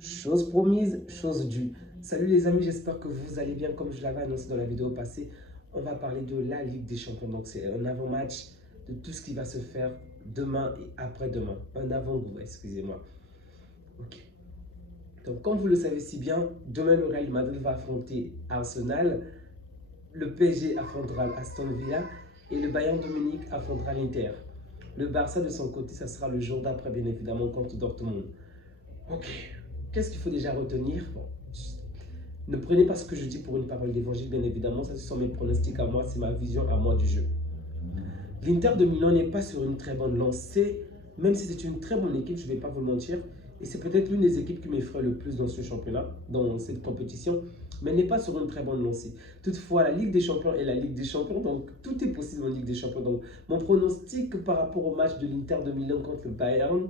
Chose promise, chose due. Salut les amis, j'espère que vous allez bien. Comme je l'avais annoncé dans la vidéo passée, on va parler de la Ligue des Champions. Donc c'est un avant-match de tout ce qui va se faire demain et après-demain. Un avant-goût, excusez-moi. Ok. Donc comme vous le savez si bien, demain le Real Madrid va affronter Arsenal, le PSG affrontera Aston Villa et le Bayern de Munich affrontera l'Inter. Le Barça de son côté, ça sera le jour d'après bien évidemment contre Dortmund. Ok, qu'est-ce qu'il faut déjà retenir? Bon, ne prenez pas ce que je dis pour une parole d'évangile, bien évidemment, ça ce sont mes pronostics à moi, c'est ma vision à moi du jeu. L'Inter de Milan n'est pas sur une très bonne lancée, même si c'est une très bonne équipe, je ne vais pas vous le mentir, et c'est peut-être l'une des équipes qui m'effraie le plus dans ce championnat, dans cette compétition, mais elle n'est pas sur une très bonne lancée. Toutefois, la Ligue des Champions est la Ligue des Champions, donc tout est possible en Ligue des Champions. Donc mon pronostic par rapport au match de l'Inter de Milan contre le Bayern,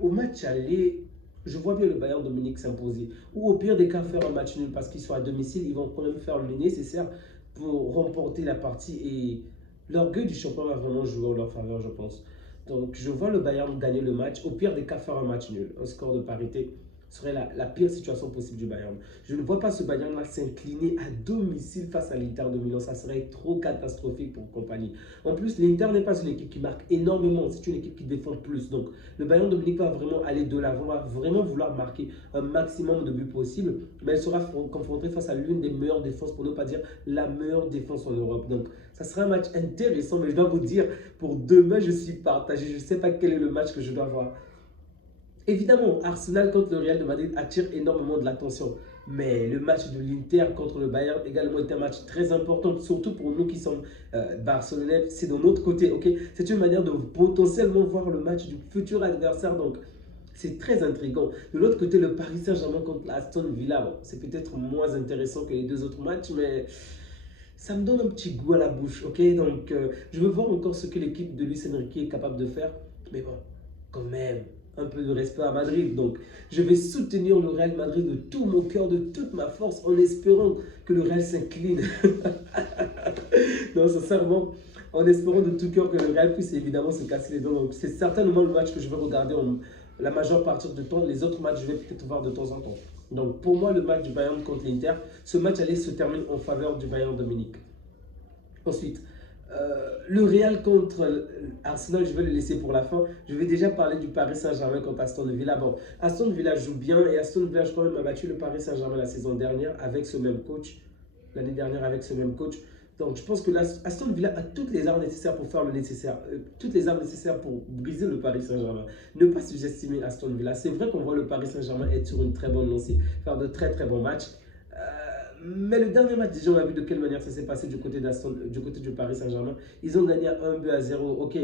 au match aller, je vois bien le Bayern de Munich s'imposer. Ou au pire des cas, faire un match nul parce qu'ils sont à domicile. Ils vont quand même faire le nécessaire pour remporter la partie. Et l'orgueil du champion va vraiment jouer en leur faveur, je pense. Donc, je vois le Bayern gagner le match. Au pire des cas, faire un match nul. Un score de parité serait la pire situation possible du Bayern. Je ne vois pas ce Bayern-là s'incliner à domicile face à l'Inter de Milan. Ça serait trop catastrophique pour compagnie. En plus, l'Inter n'est pas une équipe qui marque énormément. C'est une équipe qui défend plus. Donc, le Bayern de Munich va vraiment aller de l'avant, va vraiment vouloir marquer un maximum de buts possible. Mais elle sera confrontée face à l'une des meilleures défenses, pour ne pas dire la meilleure défense en Europe. Donc, ça sera un match intéressant. Mais je dois vous dire, pour demain, je suis partagé. Je ne sais pas quel est le match que je dois voir. Évidemment, Arsenal contre le Real de Madrid attire énormément de l'attention. Mais le match de l'Inter contre le Bayern également est un match très important, surtout pour nous qui sommes barcelonais. C'est de notre côté, ok? C'est une manière de potentiellement voir le match du futur adversaire. Donc, c'est très intriguant. De l'autre côté, le Paris Saint-Germain contre Aston Villa, bon, c'est peut-être moins intéressant que les deux autres matchs, mais ça me donne un petit goût à la bouche, ok? Donc, je veux voir encore ce que l'équipe de Luis Enrique est capable de faire. Mais bon, quand même, un peu de respect à Madrid. Donc, je vais soutenir le Real Madrid de tout mon cœur, de toute ma force, en espérant que le Real s'incline. Non, sincèrement, en espérant de tout cœur que le Real puisse évidemment se casser les dents. Donc, c'est certainement le match que je vais regarder la majeure partie du temps. Les autres matchs, je vais peut-être voir de temps en temps. Donc, pour moi, le match du Bayern contre l'Inter, ce match allait se termine en faveur du Bayern de Munich. Ensuite, le Real contre Arsenal, je vais le laisser pour la fin. Je vais déjà parler du Paris Saint-Germain contre Aston Villa. Bon, Aston Villa joue bien et Aston Villa, je crois même, a battu le Paris Saint-Germain la saison dernière avec ce même coach. L'année dernière avec ce même coach. Donc, je pense que Aston Villa a toutes les armes nécessaires pour faire le nécessaire, toutes les armes nécessaires pour briser le Paris Saint-Germain. Ne pas sous-estimer Aston Villa. C'est vrai qu'on voit le Paris Saint-Germain être sur une très bonne lancée, faire de très très bons matchs. Mais le dernier match, déjà, on a vu de quelle manière ça s'est passé du côté du Paris Saint-Germain. Ils ont gagné 1 but à 0. Ok,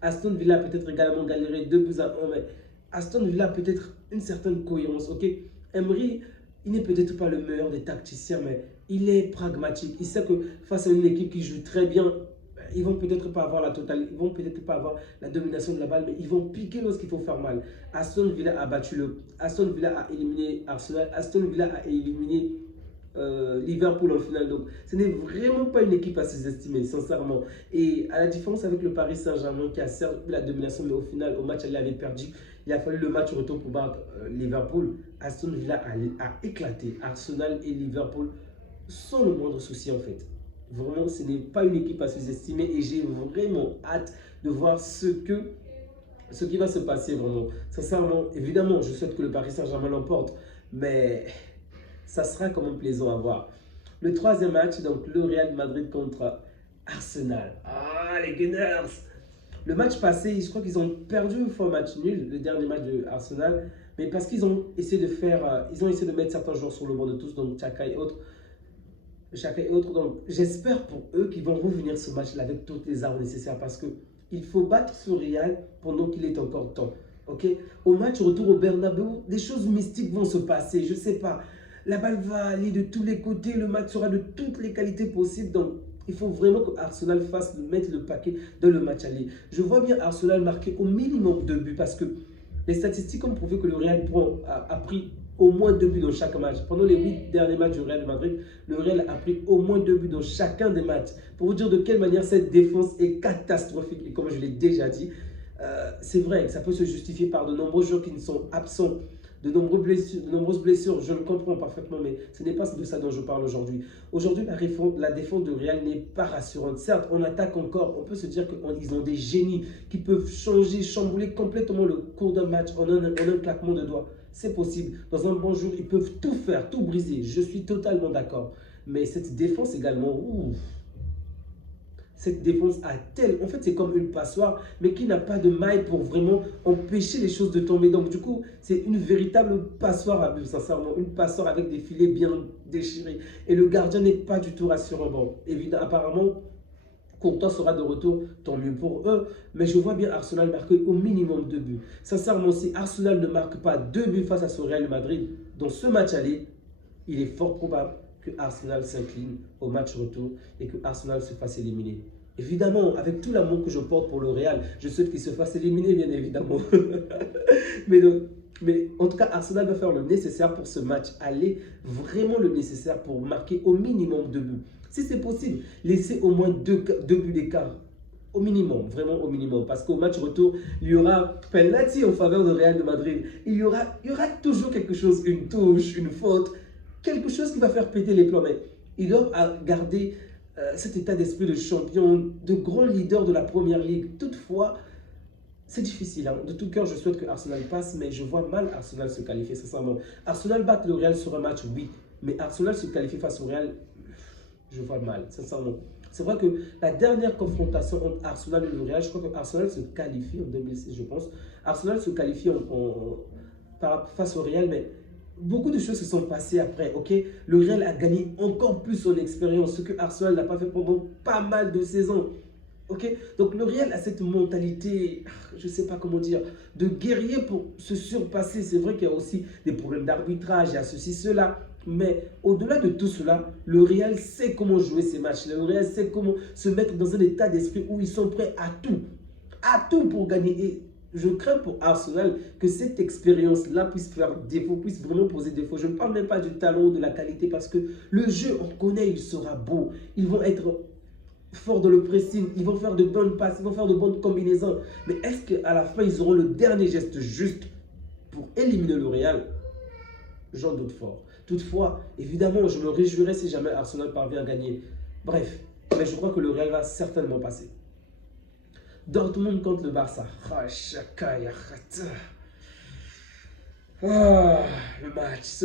Aston Villa a peut-être également gagné 2 buts à 1, mais Aston Villa a peut-être une certaine cohérence. Ok, Emery, il n'est peut-être pas le meilleur des tacticiens, mais il est pragmatique. Il sait que face à une équipe qui joue très bien, ils vont peut-être pas avoir la totale, ils vont peut-être pas avoir la domination de la balle, mais ils vont piquer lorsqu'il faut faire mal. Aston Villa a éliminé Arsenal, Aston Villa a éliminé Liverpool en finale. Donc, ce n'est vraiment pas une équipe à sous-estimer, sincèrement. Et à la différence avec le Paris Saint-Germain qui a certes la domination, mais au final, au match, elle avait perdu. Il a fallu le match retour pour battre Liverpool. Aston Villa a éclaté Arsenal et Liverpool sans le moindre souci, en fait. Vraiment, ce n'est pas une équipe à sous-estimer et j'ai vraiment hâte de voir ce qui va se passer vraiment. Sincèrement, évidemment, je souhaite que le Paris Saint-Germain l'emporte, mais ça sera quand même plaisant à voir. Le troisième match, donc le Real Madrid contre Arsenal. Ah, les Gunners! Le match passé, je crois qu'ils ont perdu une fois un match nul, le dernier match de Arsenal, mais parce qu'ils ont essayé de ils ont essayé de mettre certains joueurs sur le banc de tous, donc Chaka et autres. Donc, j'espère pour eux qu'ils vont revenir ce match-là avec toutes les armes nécessaires parce que il faut battre ce Real pendant qu'il est encore temps. Ok? Au match retour au Bernabeu, des choses mystiques vont se passer. Je ne sais pas. La balle va aller de tous les côtés. Le match sera de toutes les qualités possibles. Donc, il faut vraiment que Arsenal mettre le paquet dans le match aller. Je vois bien Arsenal marquer au minimum 2 buts parce que les statistiques ont prouvé que le Real a pris au moins 2 buts dans chaque match. Pendant les 8 derniers matchs du Real de Madrid, le Real a pris au moins 2 buts dans chacun des matchs. Pour vous dire de quelle manière cette défense est catastrophique. Et comme je l'ai déjà dit, c'est vrai que ça peut se justifier par de nombreux joueurs qui ne sont absents de nombreuses blessures, je le comprends parfaitement, mais ce n'est pas de ça dont je parle aujourd'hui. Aujourd'hui, la défense de Real n'est pas rassurante. Certes, on attaque encore, on peut se dire qu'ils ont des génies qui peuvent changer, chambouler complètement le cours d'un match en un claquement de doigts. C'est possible. Dans un bon jour, ils peuvent tout faire, tout briser. Je suis totalement d'accord. Mais cette défense également, ouf, cette défense en fait, c'est comme une passoire, mais qui n'a pas de maille pour vraiment empêcher les choses de tomber. Donc, du coup, c'est une véritable passoire à but, sincèrement. Une passoire avec des filets bien déchirés. Et le gardien n'est pas du tout rassurant. Bon, évidemment, apparemment, Courtois sera de retour, tant mieux pour eux. Mais je vois bien Arsenal marquer au minimum 2 buts. Sincèrement, si Arsenal ne marque pas 2 buts face à ce Real Madrid, dans ce match aller, il est fort probable que Arsenal s'incline au match retour et que Arsenal se fasse éliminer. Évidemment, avec tout l'amour que je porte pour le Real, je souhaite qu'il se fasse éliminer, bien évidemment. mais en tout cas, Arsenal va faire le nécessaire pour ce match aller, vraiment le nécessaire pour marquer au minimum 2 buts. Si c'est possible, laissez au moins 2 buts d'écart. Au minimum, vraiment au minimum. Parce qu'au match retour, il y aura penalty en faveur de Real de Madrid. Il y aura toujours quelque chose, une touche, une faute, quelque chose qui va faire péter les plombs. Mais ils doivent garder cet état d'esprit de champion, de grand leader de la Première Ligue. Toutefois, c'est difficile. Hein. De tout cœur, je souhaite que Arsenal passe, mais je vois mal Arsenal se qualifier, sincèrement. Arsenal bat le Real sur un match, oui. Mais Arsenal se qualifie face au Real, je vois mal, sincèrement. C'est vrai que la dernière confrontation entre Arsenal et le Real, je crois que Arsenal se qualifie en 2006, je pense. Arsenal se qualifie face au Real, mais beaucoup de choses se sont passées après, ok? Le Real a gagné encore plus son expérience, ce que Arsenal n'a pas fait pendant pas mal de saisons. Ok? Donc le Real a cette mentalité, je ne sais pas comment dire, de guerrier pour se surpasser. C'est vrai qu'il y a aussi des problèmes d'arbitrage, il y a ceci, cela. Mais au-delà de tout cela, le Real sait comment jouer ces matchs. Le Real sait comment se mettre dans un état d'esprit où ils sont prêts à tout pour gagner. Et je crains pour Arsenal que cette expérience-là puisse faire défaut, puisse vraiment poser défaut. Je ne parle même pas du talent ou de la qualité parce que le jeu, on connaît, il sera beau. Ils vont être forts dans le pressing, ils vont faire de bonnes passes, ils vont faire de bonnes combinaisons. Mais est-ce qu'à la fin, ils auront le dernier geste juste pour éliminer le Real? J'en doute fort. Toutefois, évidemment, je me réjouirais si jamais Arsenal parvient à gagner. Bref, mais je crois que le Real va certainement passer. Dortmund contre le Barça. Le match, ce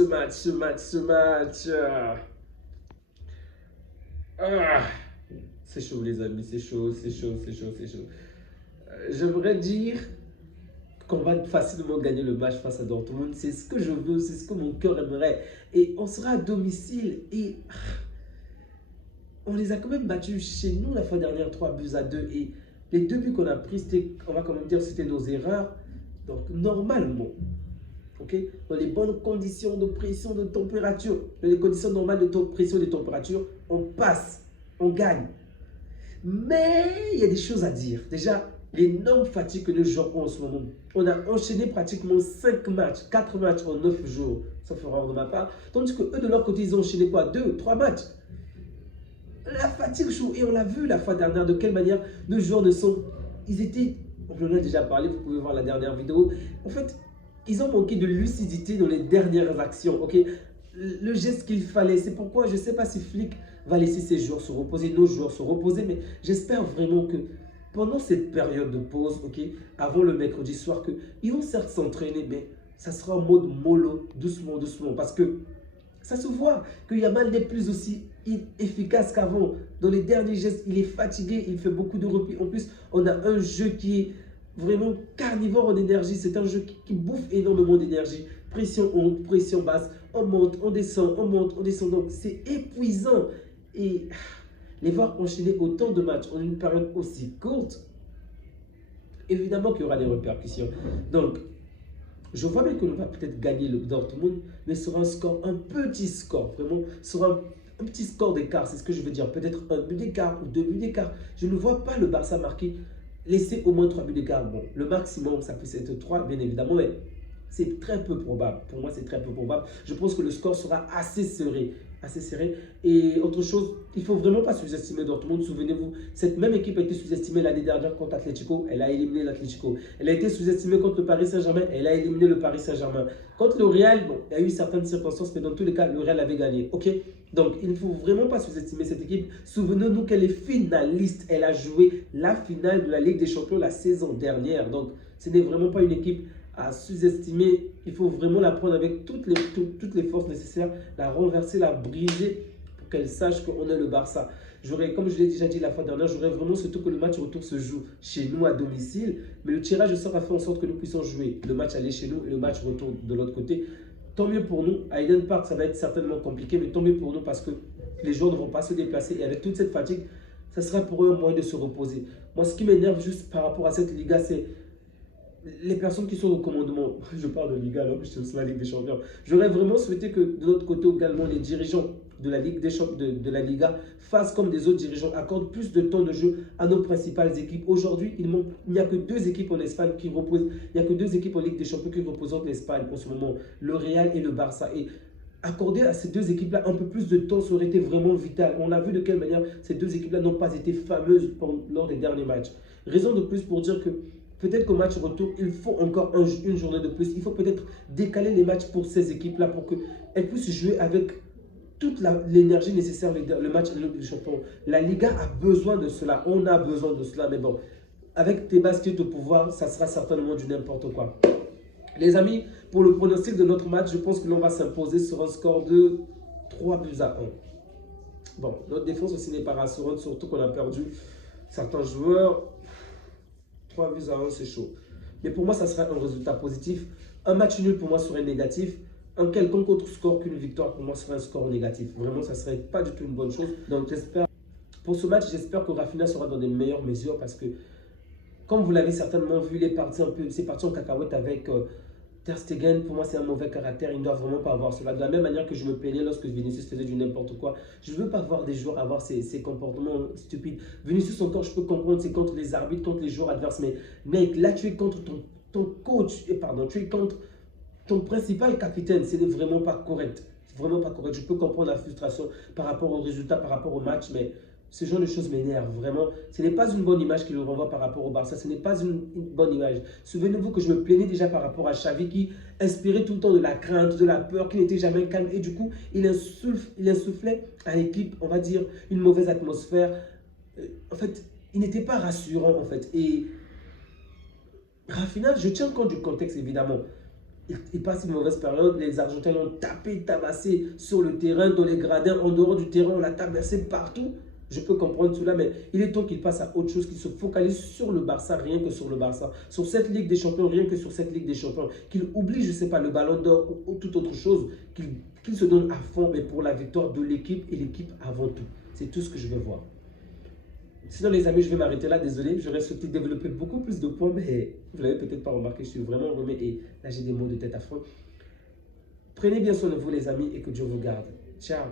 match. C'est chaud, les amis, c'est chaud. J'aimerais dire qu'on va facilement gagner le match face à Dortmund. C'est ce que je veux, c'est ce que mon cœur aimerait. Et on sera à domicile et on les a quand même battus chez nous la fois dernière, 3-2. Et les 2 buts qu'on a pris, on va quand même dire c'était nos erreurs. Donc normalement, ok, dans les bonnes conditions de pression, de température, dans les conditions normales de pression et de température, on passe, on gagne. Mais il y a des choses à dire. Déjà, l'énorme fatigue que nous jouons en ce moment. On a enchaîné pratiquement 5 matchs, 4 matchs en 9 jours, sauf erreur de ma part. Tandis que eux, de leur côté, ils ont enchaîné quoi? 2, 3 matchs. La fatigue joue. Et on l'a vu la fois dernière, de quelle manière nos joueurs ne sont... Ils étaient... On en a déjà parlé, vous pouvez voir la dernière vidéo. En fait, ils ont manqué de lucidité dans les dernières actions. Ok, le geste qu'il fallait, c'est pourquoi je ne sais pas si Flick va laisser ses joueurs se reposer, nos joueurs se reposer, mais j'espère vraiment que pendant cette période de pause, ok, avant le mercredi soir, qu'ils vont certes s'entraîner, mais ça sera en mode mollo, doucement, parce que ça se voit que Yamal n'est plus aussi efficace qu'avant. Dans les derniers gestes, il est fatigué, il fait beaucoup de replis. En plus, on a un jeu qui est vraiment carnivore en énergie. C'est un jeu qui bouffe énormément d'énergie. Pression haute, pression basse, on monte, on descend, on monte, on descend. Donc, c'est épuisant. Et les voir enchaîner autant de matchs en une période aussi courte, évidemment qu'il y aura des répercussions. Donc, je vois bien qu'on va peut-être gagner le Dortmund, mais sur un score, un petit score, vraiment, sur un petit score d'écart, c'est ce que je veux dire. Peut-être 1 but d'écart ou 2 buts d'écart. Je ne vois pas le Barça marquer, laisser au moins 3 buts d'écart. Bon, le maximum, ça peut être 3, bien évidemment, mais c'est très peu probable. Pour moi, c'est très peu probable. Je pense que le score sera assez serré. assez serré. Et autre chose, il ne faut vraiment pas sous-estimer Dortmund. Souvenez-vous, cette même équipe a été sous-estimée l'année dernière contre Atlético. Elle a éliminé l'Atlético. Elle a été sous-estimée contre le Paris Saint-Germain. Elle a éliminé le Paris Saint-Germain. Contre le Real, bon, il y a eu certaines circonstances, mais dans tous les cas, le Real avait gagné. Ok. Donc, il ne faut vraiment pas sous-estimer cette équipe. Souvenez-nous qu'elle est finaliste. Elle a joué la finale de la Ligue des Champions la saison dernière. Donc, ce n'est vraiment pas une équipe à sous-estimer. Il faut vraiment la prendre avec toutes les forces nécessaires, la renverser, la briser pour qu'elle sache qu'on est le Barça. Comme je l'ai déjà dit la fois dernière, j'aurais vraiment surtout que le match retour se joue chez nous à domicile. Mais le tirage au sort a fait en sorte que nous puissions jouer le match aller chez nous et le match retour de l'autre côté. Tant mieux pour nous. À Eden Park, ça va être certainement compliqué, mais tant mieux pour nous parce que les joueurs ne vont pas se déplacer. Et avec toute cette fatigue, ça sera pour eux un moyen de se reposer. Moi, ce qui m'énerve juste par rapport à cette Liga, c'est les personnes qui sont au commandement. Je parle de Liga alors que je suis aussi la Ligue des Champions. J'aurais vraiment souhaité que de l'autre côté également, les dirigeants de la Ligue des Champions, de la Liga, fassent comme des autres dirigeants, accordent plus de temps de jeu à nos principales équipes. Aujourd'hui, il n'y a que deux équipes en Espagne qui reposent, il n'y a que deux équipes en Ligue des Champions qui représentent l'Espagne en ce moment, le Real et le Barça. Et accorder à ces deux équipes-là un peu plus de temps, ça aurait été vraiment vital. On a vu de quelle manière ces deux équipes-là n'ont pas été fameuses lors des derniers matchs. Raison de plus pour dire que peut-être qu'au match retour, il faut encore une journée de plus. Il faut peut-être décaler les matchs pour ces équipes-là pour qu'elles puissent jouer avec toute l'énergie nécessaire, le match de Ligue des Champions. La Liga a besoin de cela. On a besoin de cela. Mais bon, avec Tebas qui est au pouvoir, ça sera certainement du n'importe quoi. Les amis, pour le pronostic de notre match, je pense que l'on va s'imposer sur un score de 3-1. Bon, notre défense aussi n'est pas rassurante, surtout qu'on a perdu certains joueurs. 3-1, c'est chaud. Mais pour moi, ça sera un résultat positif. Un match nul, pour moi, serait négatif. Un quelconque autre score qu'une victoire, pour moi, serait un score négatif. Vraiment, ça ne serait pas du tout une bonne chose. Donc, j'espère, pour ce match, j'espère que Rafinha sera dans des meilleures mesures parce que, comme vous l'avez certainement vu, c'est parti en cacahuète avec Ter Stegen. Pour moi, c'est un mauvais caractère. Il ne doit vraiment pas avoir cela. De la même manière que je me plaignais lorsque Vinicius faisait du n'importe quoi. Je ne veux pas voir des joueurs avoir ces comportements stupides. Vinicius, encore, je peux comprendre, c'est contre les arbitres, contre les joueurs adverses. Mais mec, là, tu es contre ton coach. Tu es contre ton principal capitaine. Ce n'est vraiment pas correct. C'est vraiment pas correct. Je peux comprendre la frustration par rapport au résultat, par rapport au match, mais ce genre de choses m'énerve vraiment. Ce n'est pas une bonne image qu'il nous renvoie par rapport au Barça. Ce n'est pas une bonne image. Souvenez-vous que je me plaignais déjà par rapport à Xavi qui inspirait tout le temps de la crainte, de la peur, qui n'était jamais calme. Et du coup, il insufflait à l'équipe, on va dire, une mauvaise atmosphère. En fait, il n'était pas rassurant en fait. Et Rafinha, je tiens compte du contexte évidemment. Il passe une mauvaise période, les Argentins l'ont tapé, tabassé sur le terrain, dans les gradins, en dehors du terrain, on l'a tabassé partout. Je peux comprendre cela, mais il est temps qu'il passe à autre chose, qu'il se focalise sur le Barça, rien que sur le Barça. Sur cette Ligue des Champions, rien que sur cette Ligue des Champions. Qu'il oublie, je ne sais pas, le Ballon d'Or ou toute autre chose. Qu'il se donne à fond, mais pour la victoire de l'équipe et l'équipe avant tout. C'est tout ce que je veux voir. Sinon, les amis, je vais m'arrêter là. Désolé, j'aurais souhaité développer beaucoup plus de points, mais vous ne l'avez peut-être pas remarqué, je suis vraiment enrhumé et là, j'ai des maux de tête affreux. Prenez bien soin de vous, les amis, et que Dieu vous garde. Ciao.